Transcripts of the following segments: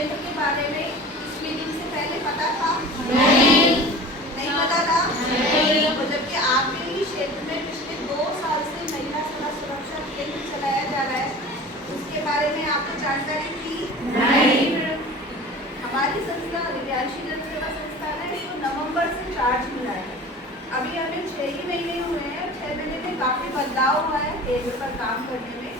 केंद्र के बारे में इस मीटिंग से पहले पता था? नहीं पता था? मतलब कि आपके ही क्षेत्र में पिछले 2 साल से महिला सड़क सुरक्षा केंद्र चलाया जा रहा है, उसके बारे में आपको जानकारी थी? हमारी संस्था दिव्यांशी जन सेवा संस्थान है, इसको नवंबर से चार्ज मिला है। अभी हमें 6 ही महीने हुए हैं। 6 महीने में काफ़ी बदलाव हुआ है केंद्र पर काम करने में,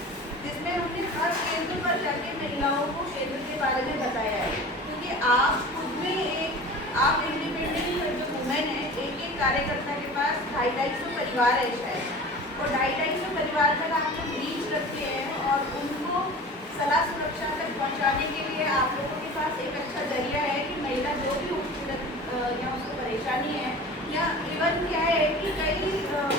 जिसमें हमने हर केंद्र पर जाके महिलाओं को केंद्र के बारे में बताया है। क्योंकि आप खुद में आप इंडिपेंडेंट जो वुमेन है, एक कार्यकर्ता के पास 250 परिवार है शायद, और 250 परिवार तक आप लोग रीच रखते हैं और उनको सलाह सुरक्षा तक पहुँचाने के लिए आप लोगों के पास एक अच्छा जरिया है कि महिला जो भी उत्पीड़न या उसको परेशानी है, या इवन क्या है कि कई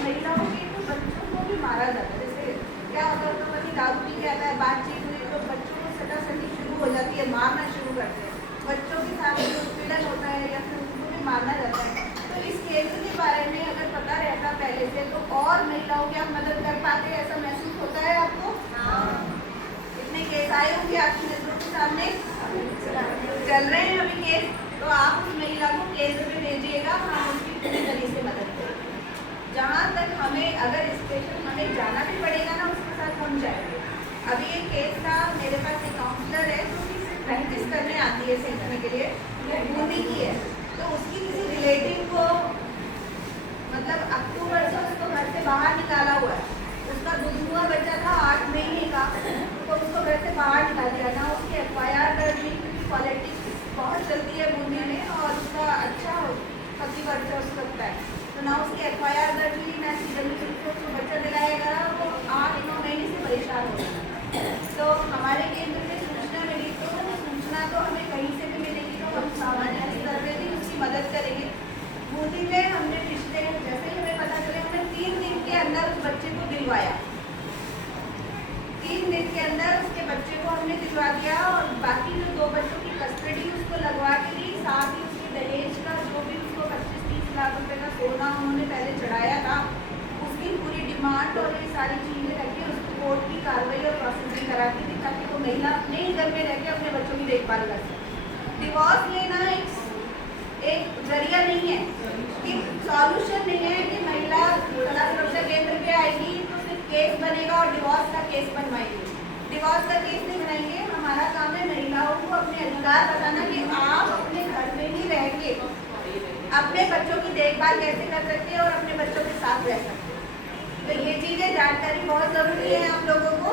महिलाओं के तो बच्चों को भी मारा जाता है। जैसे क्या होता है, तो पति दारू पी के आता है, बातचीत हुई तो बच्चों को सटासटी शुरू हो जाती है, मारना शुरू करते हैं, बच्चों के साथ जो उत्पीड़न होता है या फिर उनको भी मारना जाता है। तो इस केंद्र के बारे में अगर पता रहता पहले से तो और महिलाओं की आप मदद कर पाते, ऐसा महसूस होता है आपको? इतने केस आए होंगे आपकी नजरों के सामने, चल रहे हैं अभी केस, तो आप उस महिला को केंद्र में भेजिएगा, हम उसकी पूरी तरीके से मदद करेंगे। जहाँ तक हमें अगर स्पेशल हमें जाना भी पड़ेगा ना, उसके साथ हम जाएंगे। अभी एक केस था, मेरे पास एक काउंसलर है जो कि प्रैक्टिस करने आती है सीखने के लिए, वो भूमि की है, तो उसकी किसी रिलेटिव को मतलब अक्टूबर से उसको घर से बाहर निकाला हुआ है। उसका दूध हुआ बच्चा था 8 महीने का, तो उसको घर से बाहर निकाल दिया ना, उसकी FIR दर्ज हुई क्योंकि पॉलिटिक्स बहुत चलती है बूंदी में और उसका अच्छा पति वर्चा हो सकता है, तो ना उसकी FIR दर्ज हुई ना CWC को उसको बच्चा दिलाया गया, वो 8-9 महीने से परेशान हो गया। तो हमारे केंद्र में सूचना मिली, तो सूचना तो हमें कहीं से भी मिलेगी, तो हम सामान्य स्तर पर भी उसकी मदद करेंगे। बूंदी में हमने पिछले जैसे ही हमें पता चले, हमने 3 दिन के अंदर उस बच्चे को दिलवाया, 3 दिन के अंदर उसके बच्चे को हमने दिलवा दिया, और बाकी जो 2 बच्चों की कस्टडी उसको लगवा के दी, साथ ही उसके दहेज का जो भी उसको 25-30 लाख रुपए का सोना उन्होंने पहले चढ़ाया था, उसकी पूरी डिमांड और ये सारी चीज़ें रखी, उसको कोर्ट की कार्रवाई और प्रोसेसिंग कराती थी ताकि वो महिला अपने ही घर में रह के अपने बच्चों की देखभाल कर सके। डिवोर्स लेना एक जरिया नहीं है, कि सॉल्यूशन नहीं है कि महिला सलाह सुरक्षा केंद्र पे आएगी तो सिर्फ केस बनेगा और डिवोर्स का केस बनवाएंगे। डिवोर्स का केस नहीं बनाएंगे, हमारा काम है महिलाओं को अपने अधिकार बताना कि आप अपने घर में ही रह के अपने बच्चों की देखभाल कैसे कर सकते हैं और अपने बच्चों के साथ रह सकते हैं। तो ये चीज़ें जानकारी बहुत ज़रूरी है आप लोगों को।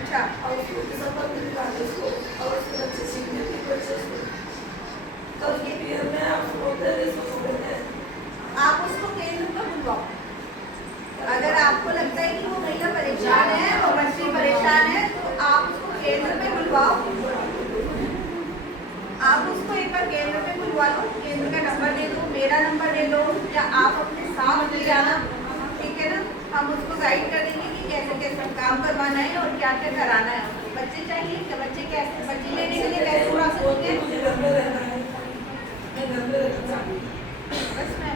अच्छा, और उसको संबंध निकाले उसको और उसके बच्चे सीखने के बच्चे उसको तो ये पीएम में आप बोलते हैं इसको बोलते हैं आप उसको केंद्र पर बुलवाओ। अगर आपको लगता है कि वो महिला परेशान है, वो बच्ची परेशान है, तो आप उसको केंद्र पे बुलवाओ। आप उसको एक बार केंद्र पे बुलवा लो, केंद्र का नंबर दे दो, मेरा नंबर दे दो, या आप अपने साथ ले जाना, ठीक है ना। हम उसको गाइड कर देंगे कि कैसे कैसे काम करवाना है और क्या क्या कराना है। बच्चे चाहिए क्या, बच्चे कैसे, बच्चे लेने के लिए कैसे प्रोसेस होंगे? घर में रहना है, मैं घर में रहना बस मैं